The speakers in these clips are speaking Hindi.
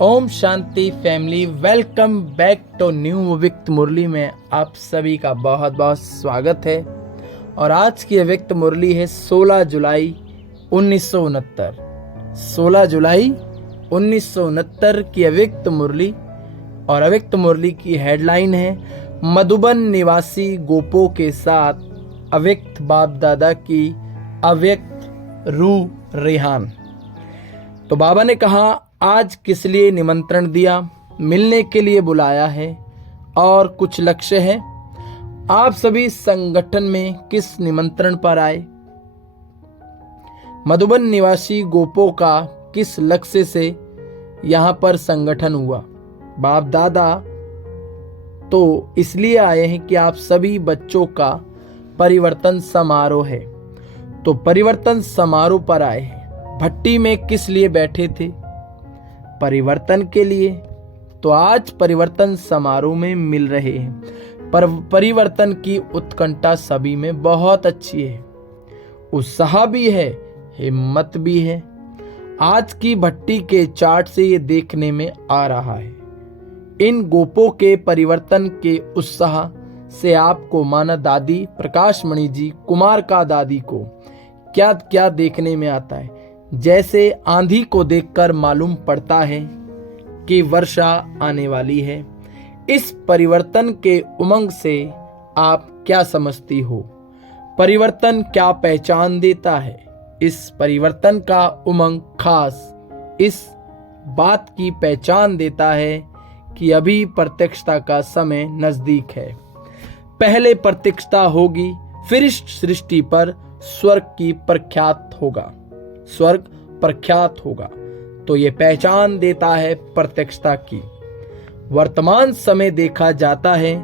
ओम शांति family, welcome back to new अव्यक्त मुरली में आप सभी का बहुत बहुत स्वागत है। और आज की अव्यक्त मुरली है 16 जुलाई 1969। 16 जुलाई 1969 की अव्यक्त मुरली। और अव्यक्त मुरली की हेडलाइन है मधुबन निवासी गोपों के साथ अव्यक्त बाप दादा की अव्यक्त रूह रेहान। तो बाबा ने कहा, आज किस लिए निमंत्रण दिया, मिलने के लिए बुलाया है और कुछ लक्ष्य है। आप सभी संगठन में किस निमंत्रण पर आए, मधुबन निवासी गोपों का किस लक्ष्य से यहाँ पर संगठन हुआ। बाप दादा तो इसलिए आए हैं कि आप सभी बच्चों का परिवर्तन समारोह है, तो परिवर्तन समारोह पर आए हैं। भट्टी में किस लिए बैठे थे, परिवर्तन के लिए। तो आज परिवर्तन समारोह में मिल रहे हैं। पर परिवर्तन की उत्कंठा सभी में बहुत अच्छी है, उत्साह भी है, हिम्मत भी है। आज की भट्टी के चार्ट से ये देखने में आ रहा है। इन गोपों के परिवर्तन के उत्साह से आपको माना दादी प्रकाश मणि जी कुमार का दादी को क्या क्या देखने में आता है। जैसे आंधी को देखकर मालूम पड़ता है कि वर्षा आने वाली है। इस परिवर्तन के उमंग से आप क्या समझती हो, परिवर्तन क्या पहचान देता है। इस परिवर्तन का उमंग खास इस बात की पहचान देता है कि अभी प्रत्यक्षता का समय नजदीक है। पहले प्रत्यक्षता होगी, फिर इस सृष्टि पर स्वर्ग की प्रख्यात होगा, स्वर्ग प्रख्यात होगा। तो ये पहचान देता है प्रत्यक्षता की। वर्तमान समय देखा जाता है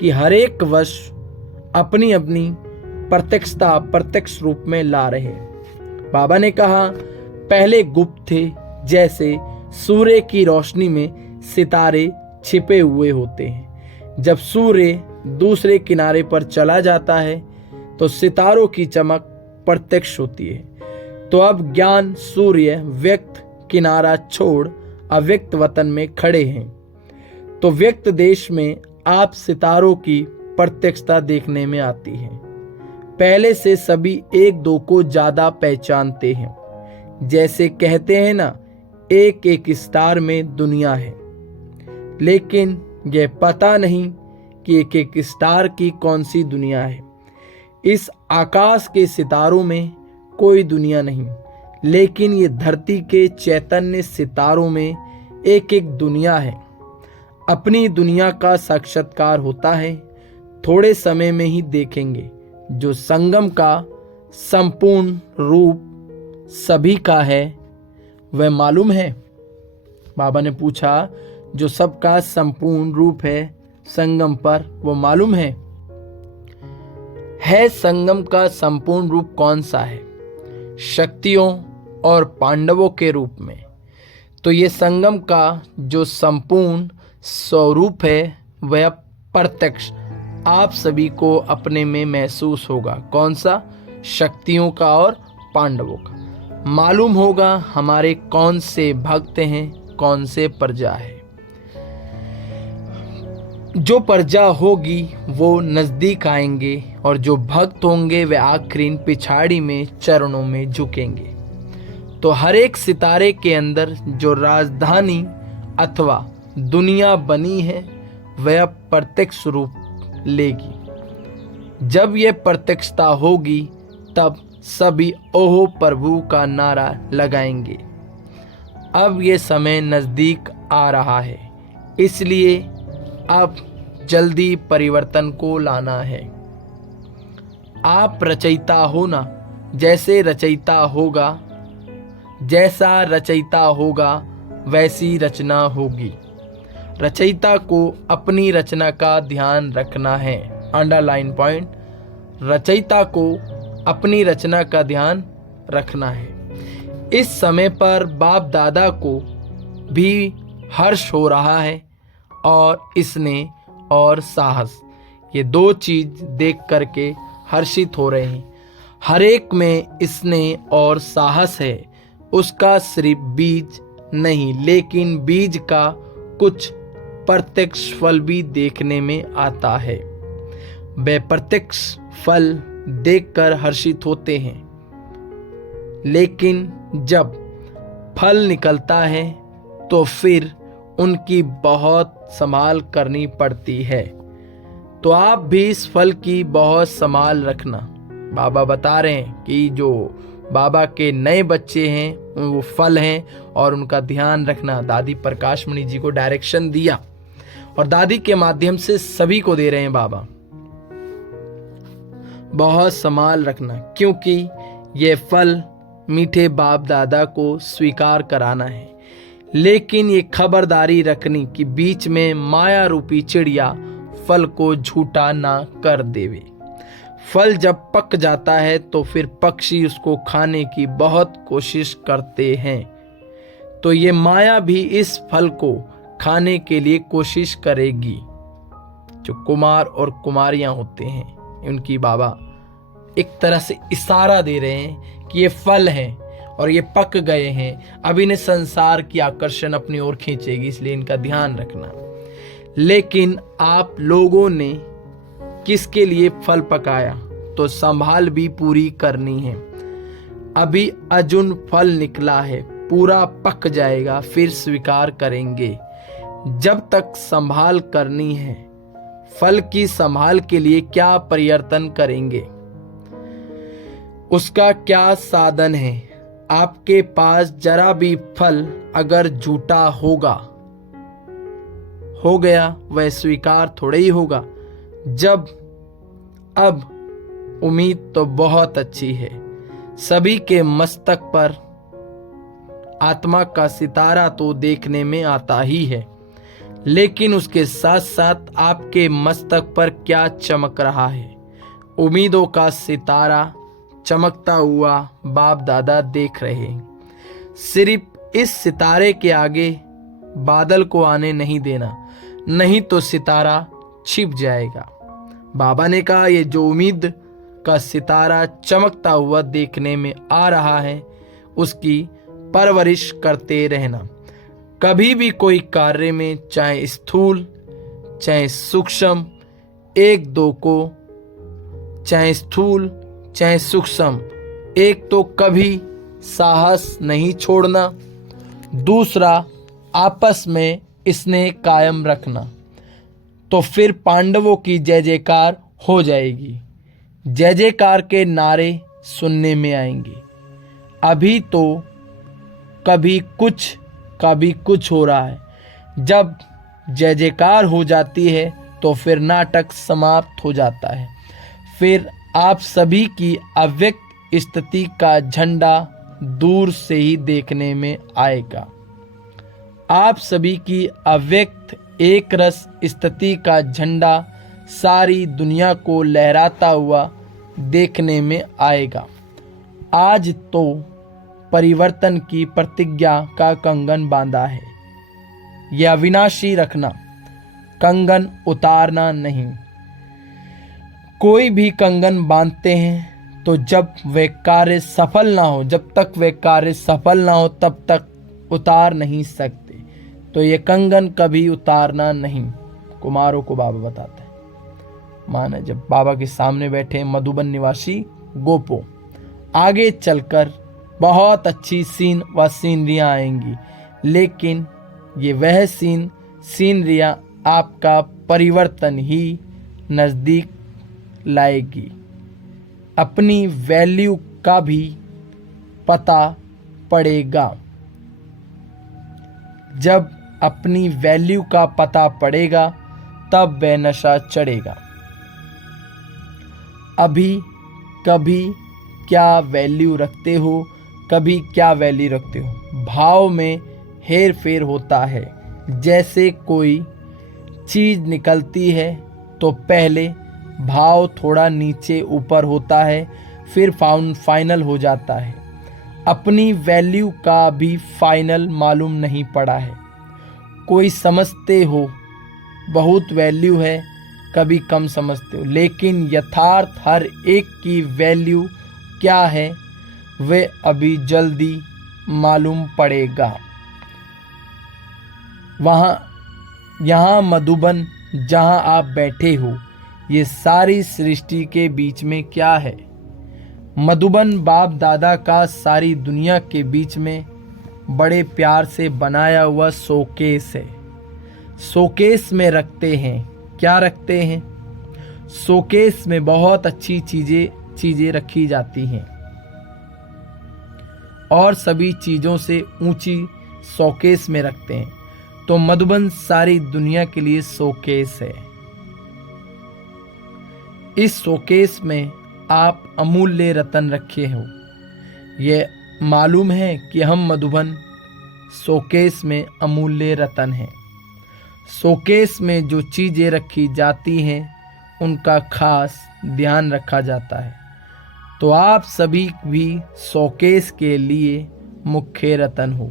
कि हर एक वर्ष अपनी अपनी प्रत्यक्षता प्रत्यक्ष रूप में ला रहे। बाबा ने कहा, पहले गुप्त थे, जैसे सूर्य की रोशनी में सितारे छिपे हुए होते हैं। जब सूर्य दूसरे किनारे पर चला जाता है तो सितारों की चमक प्रत्यक्ष होती है। तो अब ज्ञान सूर्य व्यक्त किनारा छोड़ अव्यक्त वतन में खड़े हैं। तो व्यक्त देश में आप सितारों की प्रत्यक्षता देखने में आती है। पहले से सभी एक दो को ज्यादा पहचानते हैं। जैसे कहते हैं ना, एक एक स्टार में दुनिया है, लेकिन यह पता नहीं कि एक एक स्टार की कौन सी दुनिया है। इस आकाश के सितारों में कोई दुनिया नहीं, लेकिन ये धरती के चैतन्य सितारों में एक एक दुनिया है। अपनी दुनिया का साक्षात्कार होता है, थोड़े समय में ही देखेंगे। जो संगम का संपूर्ण रूप सभी का है, वह मालूम है। बाबा ने पूछा, जो सबका संपूर्ण रूप है संगम पर, वो मालूम है संगम का संपूर्ण रूप कौन सा है? शक्तियों और पांडवों के रूप में। तो ये संगम का जो संपूर्ण स्वरूप है वह प्रत्यक्ष आप सभी को अपने में महसूस होगा। कौन सा? शक्तियों का और पांडवों का। मालूम होगा हमारे कौन से भक्त हैं, कौन से प्रजा है। जो प्रजा होगी वो नजदीक आएंगे और जो भक्त होंगे वे आखिरी पिछाड़ी में चरणों में झुकेंगे। तो हर एक सितारे के अंदर जो राजधानी अथवा दुनिया बनी है वह प्रत्यक्ष रूप लेगी। जब यह प्रत्यक्षता होगी तब सभी ओहो प्रभु का नारा लगाएंगे। अब यह समय नजदीक आ रहा है, इसलिए अब जल्दी परिवर्तन को लाना है। आप रचयिता हो ना, जैसे रचयिता होगा, जैसा रचयिता होगा वैसी रचना होगी। रचयिता को अपनी रचना का ध्यान रखना है। अंडरलाइन पॉइंट, रचयिता को अपनी रचना का ध्यान रखना है। इस समय पर बाप दादा को भी हर्ष हो रहा है और इसने और साहस, ये दो चीज देख करके हर्षित हो रहे हैं। हर एक में इसने और साहस है, उसका सिर्फ बीज नहीं, लेकिन बीज का कुछ प्रत्यक्ष फल भी देखने में आता है। वे प्रत्यक्ष फल देखकर हर्षित होते हैं, लेकिन जब फल निकलता है तो फिर उनकी बहुत संभाल करनी पड़ती है। तो आप भी इस फल की बहुत संभाल रखना। बाबा बता रहे हैं कि जो बाबा के नए बच्चे हैं वो फल हैं और उनका ध्यान रखना। दादी प्रकाश मणि जी को डायरेक्शन दिया और दादी के माध्यम से सभी को दे रहे हैं बाबा, बहुत संभाल रखना, क्योंकि ये फल मीठे बाप दादा को स्वीकार कराना है। लेकिन ये खबरदारी रखनी कि बीच में माया रूपी चिड़िया फल को झूठा ना कर देवे। फल जब पक जाता है तो फिर पक्षी उसको खाने की बहुत कोशिश करते हैं, तो ये माया भी इस फल को खाने के लिए कोशिश करेगी। जो कुमार और कुमारियां होते हैं उनकी बाबा एक तरह से इशारा दे रहे हैं कि ये फल हैं और ये पक गए हैं, अब इन्हें संसार की आकर्षण अपनी ओर खींचेगी, इसलिए इनका ध्यान रखना। लेकिन आप लोगों ने किसके लिए फल पकाया, तो संभाल भी पूरी करनी है। अभी अर्जुन फल निकला है, पूरा पक जाएगा फिर स्वीकार करेंगे। जब तक संभाल करनी है, फल की संभाल के लिए क्या प्रयत्न करेंगे, उसका क्या साधन है। आपके पास जरा भी फल अगर झूठा हो गया वह स्वीकार थोड़ा ही होगा। जब अब उम्मीद तो बहुत अच्छी है, सभी के मस्तक पर आत्मा का सितारा तो देखने में आता ही है, लेकिन उसके साथ साथ आपके मस्तक पर क्या चमक रहा है। उम्मीदों का सितारा चमकता हुआ बाप दादा देख रहे। सिर्फ इस सितारे के आगे बादल को आने नहीं देना, नहीं तो सितारा छिप जाएगा। बाबा ने कहा ये जो उम्मीद का सितारा चमकता हुआ देखने में आ रहा है उसकी परवरिश करते रहना। कभी भी कोई कार्य में चाहे स्थूल चाहे सूक्ष्म, एक दो को चाहे स्थूल चाहे सूक्ष्म, एक तो कभी साहस नहीं छोड़ना, दूसरा आपस में स्नेह कायम रखना, तो फिर पांडवों की जय जयकार हो जाएगी। जय जयकार के नारे सुनने में आएंगे। अभी तो कभी कुछ हो रहा है। जब जय जयकार हो जाती है तो फिर नाटक समाप्त हो जाता है। फिर आप सभी की अव्यक्त स्थिति का झंडा दूर से ही देखने में आएगा। आप सभी की अव्यक्त एक रस स्थिति का झंडा सारी दुनिया को लहराता हुआ देखने में आएगा। आज तो परिवर्तन की प्रतिज्ञा का कंगन बांधा है, यह अविनाशी रखना, कंगन उतारना नहीं। कोई भी कंगन बांधते हैं तो जब वे कार्य सफल ना हो, जब तक वे कार्य सफल ना हो तब तक उतार नहीं सकते। तो ये कंगन कभी उतारना नहीं, कुमारों को बाबा बताते हैं। माना जब बाबा के सामने बैठे मधुबन निवासी गोपो, आगे चलकर बहुत अच्छी सीन व सीनरियाँ आएंगी, लेकिन ये वह सीनरियाँ आपका परिवर्तन ही नज़दीक लाएगी। अपनी वैल्यू का भी पता पड़ेगा। जब अपनी वैल्यू का पता पड़ेगा तब वह नशा चढ़ेगा। अभी कभी क्या वैल्यू रखते हो, कभी क्या वैल्यू रखते हो, भाव में हेर फेर होता है। जैसे कोई चीज़ निकलती है तो पहले भाव थोड़ा नीचे ऊपर होता है, फिर फाइनल हो जाता है। अपनी वैल्यू का भी फाइनल मालूम नहीं पड़ा है। कोई समझते हो बहुत वैल्यू है, कभी कम समझते हो, लेकिन यथार्थ हर एक की वैल्यू क्या है वे अभी जल्दी मालूम पड़ेगा। यहाँ मधुबन जहाँ आप बैठे हो, ये सारी सृष्टि के बीच में क्या है? मधुबन बाप दादा का सारी दुनिया के बीच में बड़े प्यार से बनाया हुआ शोकेस है। शोकेस में रखते हैं, क्या रखते हैं? शोकेस में बहुत अच्छी चीजें रखी जाती हैं और सभी चीजों से ऊंची शोकेस में रखते हैं। तो मधुबन सारी दुनिया के लिए शोकेस है। इस शोकेस में आप अमूल्य रत्न रखे हो। ये मालूम है कि हम मधुबन शोकेस में अमूल्य रत्न हैं। शोकेस में जो चीज़ें रखी जाती हैं उनका खास ध्यान रखा जाता है। तो आप सभी भी शोकेस के लिए मुख्य रत्न हो।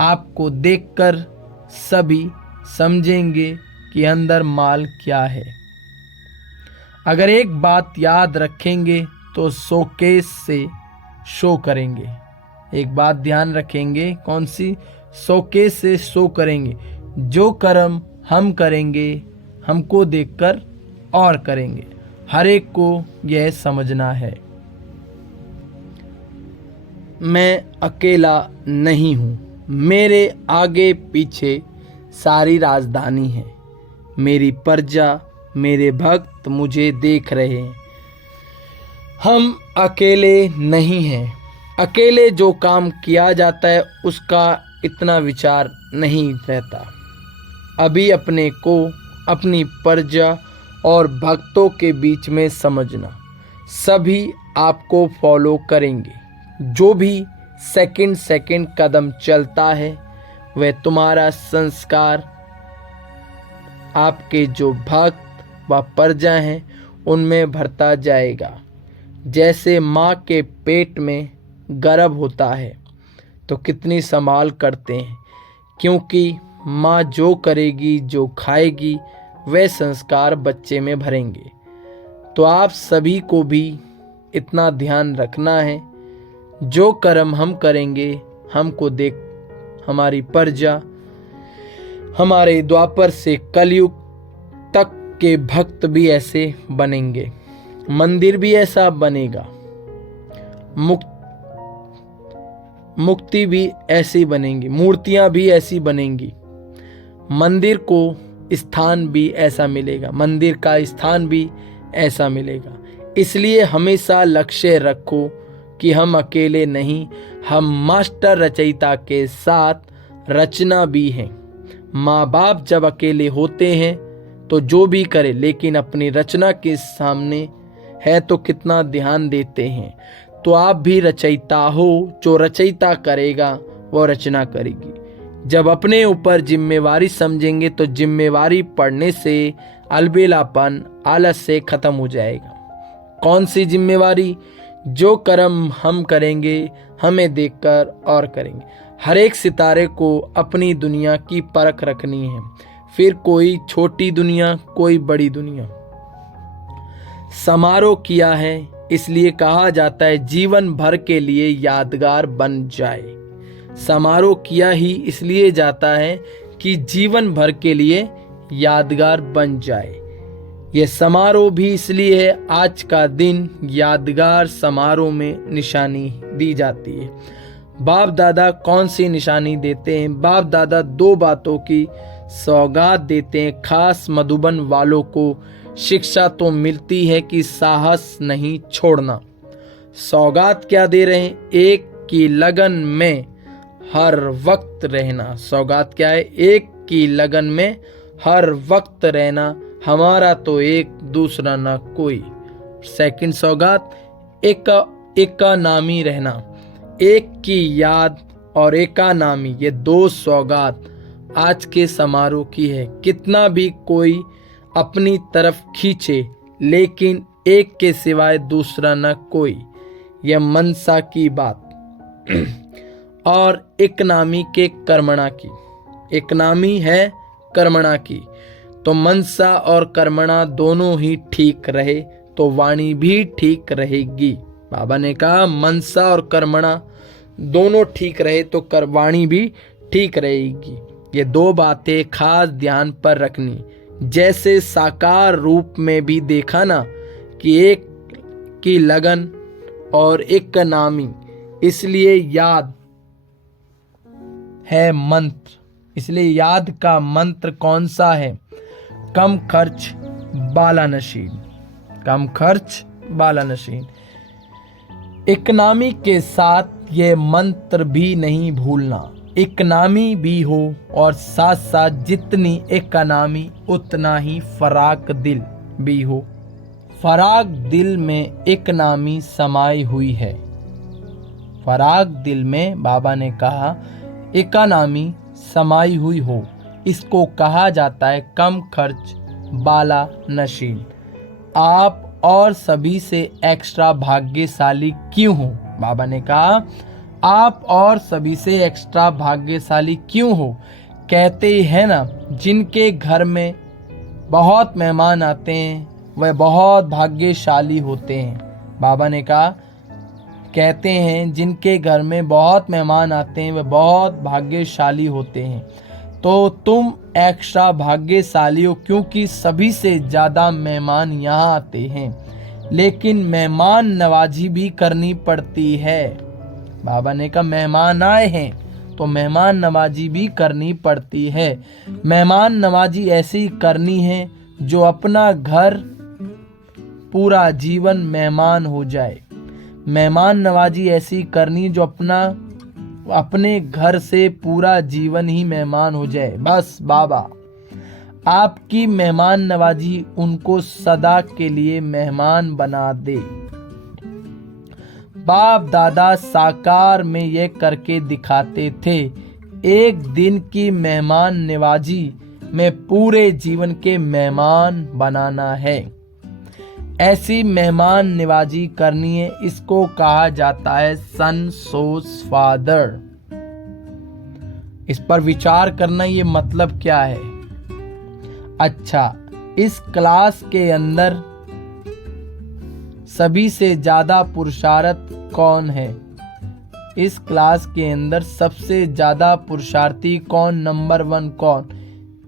आपको देखकर सभी समझेंगे कि अंदर माल क्या है। अगर एक बात याद रखेंगे तो शोकेस से शो करेंगे। एक बात ध्यान रखेंगे, कौन सी? शोकेस से शो करेंगे। जो कर्म हम करेंगे हमको देखकर और करेंगे। हर एक को यह समझना है। मैं अकेला नहीं हूँ, मेरे आगे पीछे सारी राजधानी है। मेरी प्रजा, मेरे भक्त मुझे देख रहे हैं। हम अकेले नहीं हैं। अकेले जो काम किया जाता है उसका इतना विचार नहीं रहता। अभी अपने को, अपनी प्रजा और भक्तों के बीच में समझना। सभी आपको फॉलो करेंगे। जो भी सेकंड सेकंड कदम चलता है वह तुम्हारा संस्कार आपके जो भक्त व प्रजा हैं उनमें भरता जाएगा। जैसे माँ के पेट में गर्भ होता है तो कितनी संभाल करते हैं, क्योंकि माँ जो करेगी, जो खाएगी, वह संस्कार बच्चे में भरेंगे। तो आप सभी को भी इतना ध्यान रखना है, जो कर्म हम करेंगे हमको देख हमारी प्रजा, हमारे द्वापर से कलयुग तक के भक्त भी ऐसे बनेंगे। मंदिर भी ऐसा बनेगा, मुक्ति भी ऐसी बनेंगी, मूर्तियां भी ऐसी बनेंगी। मंदिर को स्थान भी ऐसा मिलेगा, मंदिर का स्थान भी ऐसा मिलेगा। इसलिए हमेशा लक्ष्य रखो कि हम अकेले नहीं, हम मास्टर रचयिता के साथ रचना भी हैं। माँ बाप जब अकेले होते हैं तो जो भी करे, लेकिन अपनी रचना के सामने है तो कितना ध्यान देते हैं। तो आप भी रचयिता हो, जो रचयिता करेगा वो रचना करेगी। जब अपने ऊपर जिम्मेवारी समझेंगे तो जिम्मेवारी पड़ने से अलबेलापन, आलस से खत्म हो जाएगा। कौन सी जिम्मेवारी? जो कर्म हम करेंगे हमें देखकर और करेंगे। हर एक सितारे को अपनी दुनिया की परख रखनी है। फिर कोई छोटी दुनिया, कोई बड़ी दुनिया। समारोह किया है इसलिए कहा जाता है जीवन भर के लिए यादगार बन जाए। समारोह किया ही इसलिए जाता है कि जीवन भर के लिए यादगार बन जाए। यह समारोह भी इसलिए है, आज का दिन यादगार समारोह में निशानी दी जाती है। बाप दादा कौन सी निशानी देते हैं? बाप दादा दो बातों की सौगात देते हैं। खास मधुबन वालों को शिक्षा तो मिलती है कि साहस नहीं छोड़ना। सौगात क्या दे रहे हैं? एक की लगन में हर वक्त रहना। सौगात क्या है? एक की लगन में हर वक्त रहना। हमारा तो एक, दूसरा ना कोई। सेकंड सौगात, एका नामी रहना। एक की याद और एका नामी, ये दो सौगात आज के समारोह की है। कितना भी कोई अपनी तरफ खींचे, लेकिन एक के सिवाय दूसरा न कोई, यह मनसा की बात। और एक नामी के कर्मणा की, एक नामी है कर्मणा की। तो मनसा और कर्मणा दोनों ही ठीक रहे तो वाणी भी ठीक रहेगी। बाबा ने कहा मनसा और कर्मणा दोनों ठीक रहे तो वाणी भी ठीक रहेगी। ये 2 बातें खास ध्यान पर रखनी। जैसे साकार रूप में भी देखा ना कि एक की लगन और एक का नामी, इसलिए याद है मंत्र। इसलिए याद का मंत्र कौन सा है? कम खर्च बाला नशीन। कम खर्च बाला नशीन। इकनामी के साथ ये मंत्र भी नहीं भूलना। इकनामी भी हो और साथ साथ जितनी इकनामी उतना ही फराक दिल भी हो। फराक दिल में इकनामी समाई हुई है। फराक दिल में बाबा ने कहा इकनामी समाई हुई हो, इसको कहा जाता है कम खर्च बाला नशीन। आप और सभी से एक्स्ट्रा भाग्यशाली क्यों हो? बाबा ने कहा आप और सभी से एक्स्ट्रा भाग्यशाली क्यों हो? कहते हैं ना, जिनके घर में बहुत मेहमान आते हैं वह बहुत भाग्यशाली होते हैं। बाबा ने कहा, कहते हैं जिनके घर में बहुत मेहमान आते हैं वह बहुत भाग्यशाली होते हैं। तो तुम एक्स्ट्रा भाग्यशाली हो क्योंकि सभी से ज़्यादा मेहमान यहाँ आते हैं। लेकिन मेहमान नवाजी भी करनी पड़ती है। बाबा ने कहा मेहमान आए हैं तो मेहमान नवाजी भी करनी पड़ती है। मेहमान नवाजी ऐसी करनी है जो अपना घर पूरा जीवन मेहमान हो जाए। मेहमान नवाजी ऐसी करनी जो अपने घर से पूरा जीवन ही मेहमान हो जाए। बस बाबा आपकी मेहमान नवाजी उनको सदा के लिए मेहमान बना दे। बाप दादा साकार में ये करके दिखाते थे। एक दिन की मेहमान नवाजी में पूरे जीवन के मेहमान बनाना है। ऐसी मेहमान नवाजी करनी है, इसको कहा जाता है सन सोस फादर। इस पर विचार करना, ये मतलब क्या है? अच्छा, इस क्लास के अंदर सभी से ज्यादा पुरुषार्थ कौन है? इस क्लास के अंदर सबसे ज्यादा पुरुषार्थी कौन? नंबर 1 कौन?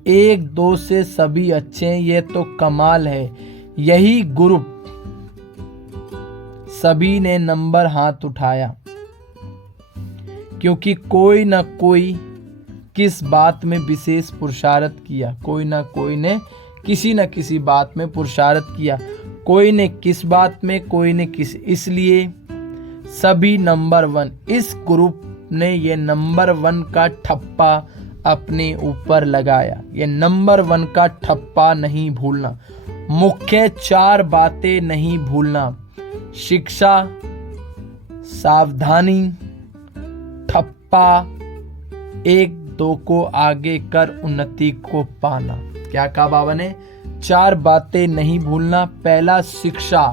1 2 से सभी अच्छे हैं, ये तो कमाल है। यही ग्रुप सभी ने नंबर हाथ उठाया क्योंकि कोई ना कोई किस बात में विशेष पुरुषार्थ किया। कोई ना कोई ने किसी न किसी बात में पुरुषार्थ किया। कोई ने किस बात में, कोई ने किस, इसलिए सभी नंबर 1। इस ग्रुप ने ये नंबर 1 का ठप्पा अपने ऊपर लगाया। ये नंबर 1 का ठप्पा नहीं भूलना। मुख्य 4 बातें नहीं भूलना। शिक्षा, सावधानी, ठप्पा, 1 2 को आगे कर उन्नति को पाना। क्या कहा बाबा ने? 4 बातें नहीं भूलना। पहला शिक्षा,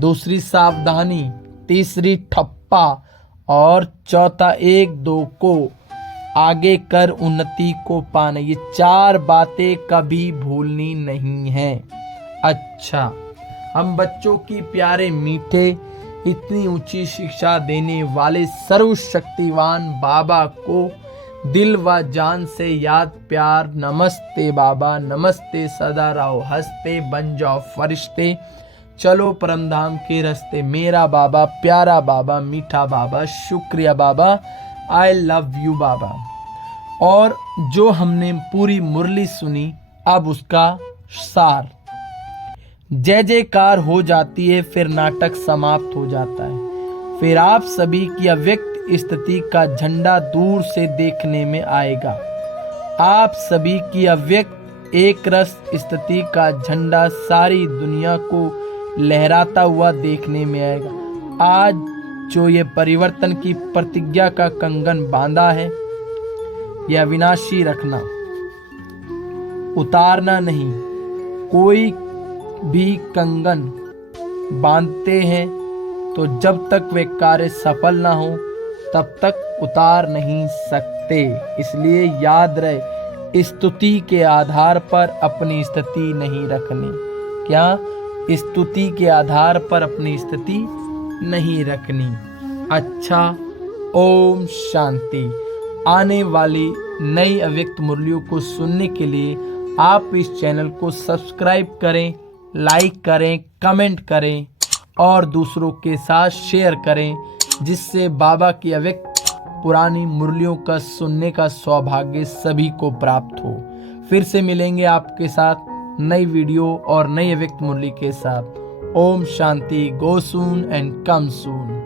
दूसरी सावधानी, तीसरी ठप्पा और चौथा 1 2 को आगे कर उन्नति को पाना। ये 4 बातें कभी भूलनी नहीं है। अच्छा, हम बच्चों की प्यारे मीठे इतनी ऊंची शिक्षा देने वाले सर्वशक्तिवान बाबा को दिल व जान से याद प्यार नमस्ते बाबा, नमस्ते सदा रहो हंसते, बन जाओ फरिश्ते, चलो परमधाम के रास्ते। मेरा बाबा, प्यारा बाबा, मीठा बाबा, शुक्रिया बाबा, आई लव यू बाबा। और जो हमने पूरी मुरली सुनी, अब उसका सार। जय जयकार हो जाती है, फिर नाटक समाप्त हो जाता है। फिर आप सभी की अव्यक्त स्थिति का झंडा दूर से देखने में आएगा। आप सभी की अव्यक्त एक रस स्थिति का झंडा सारी दुनिया को लहराता हुआ देखने में आएगा। आज जो ये परिवर्तन की प्रतिज्ञा का कंगन बांधा है, यह अविनाशी रखना, उतारना नहीं। कोई भी कंगन बांधते हैं तो जब तक वे कार्य सफल ना हो तब तक उतार नहीं सकते। इसलिए याद रहे, स्तुति के आधार पर अपनी स्थिति नहीं रखनी। क्या? स्तुति के आधार पर अपनी स्थिति नहीं रखनी। अच्छा, ओम शांति। आने वाली नई अव्यक्त मुरलियों को सुनने के लिए आप इस चैनल को सब्सक्राइब करें, लाइक करें, कमेंट करें और दूसरों के साथ शेयर करें, जिससे बाबा की अव्यक्त पुरानी मुरलियों का सुनने का सौभाग्य सभी को प्राप्त हो। फिर से मिलेंगे आपके साथ नई वीडियो और नई अव्यक्त मुरली के साथ। ओम शांति। गो सून एंड कम सून।